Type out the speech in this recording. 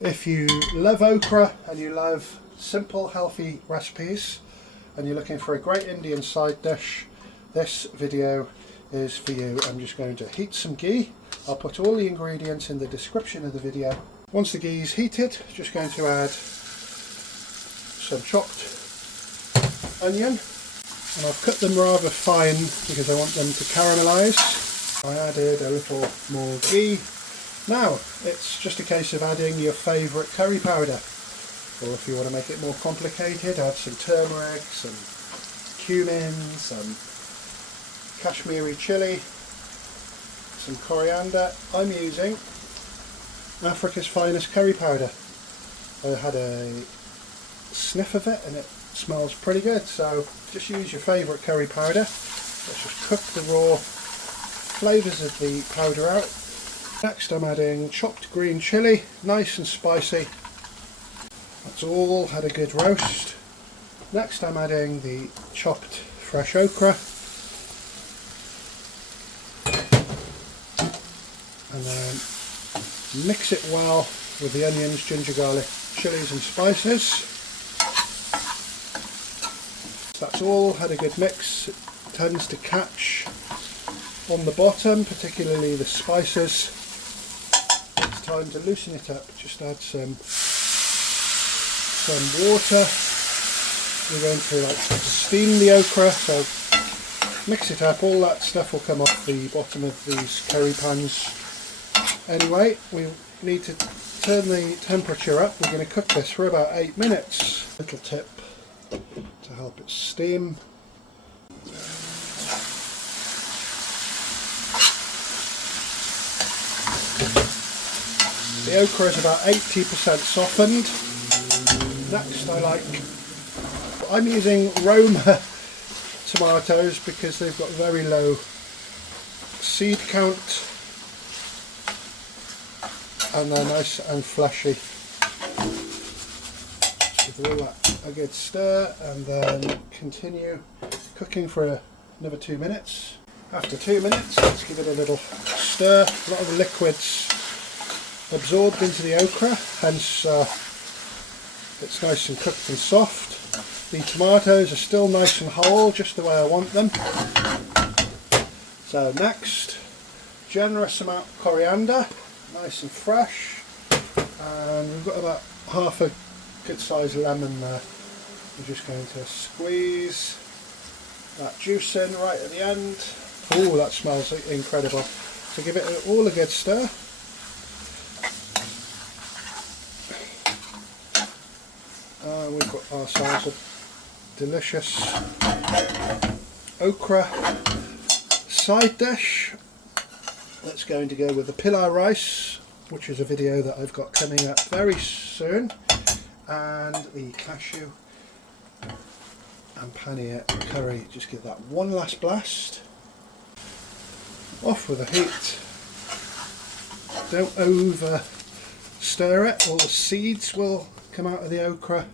If you love okra and you love simple healthy recipes and you're looking for a great Indian side dish, this video is for you. I'm just going to heat some ghee. I'll put all the ingredients in the description of the video. Once the ghee is heated, just going to add some chopped onion, and I've cut them rather fine because I want them to caramelise. I added a little more ghee. Now it's just a case of adding your favourite curry powder, or if you want to make it more complicated, add some turmeric, some cumin, some Kashmiri chilli, some coriander. I'm using Africa's finest curry powder. I had a sniff of it and it smells pretty good, so just use your favourite curry powder. Let's just cook the raw flavours of the powder out. Next I'm adding chopped green chilli, nice and spicy. That's all had a good roast. Next I'm adding the chopped fresh okra. And then mix it well with the onions, ginger, garlic, chilies and spices. That's all had a good mix. It tends to catch on the bottom, particularly the spices. It's time to loosen it up. Just add some water. We're going to steam the okra, so mix it up. All that stuff will come off the bottom of these curry pans. Anyway, we need to turn the temperature up. We're going to cook this for about 8 minutes. Little tip to help it steam. The okra is about 80% softened. Next I'm using Roma tomatoes because they've got very low seed count and they're nice and fleshy. Give all that a good stir and then continue cooking for another 2 minutes. After 2 minutes, let's give it a little stir. A lot of the liquids absorbed into the okra, hence it's nice and cooked and soft. The tomatoes are still nice and whole, just the way I want them. So next, generous amount of coriander, nice and fresh, and we've got about half a good sized lemon there. We're just going to squeeze that juice in right at the end. Oh, that smells incredible. So give it all a good stir. We've got ourselves a delicious okra side dish. That's going to go with the pilau rice, which is a video that I've got coming up very soon, and the cashew and paneer curry. Just give that one last blast. Off with the heat. Don't over stir it, or the seeds will come out of the okra.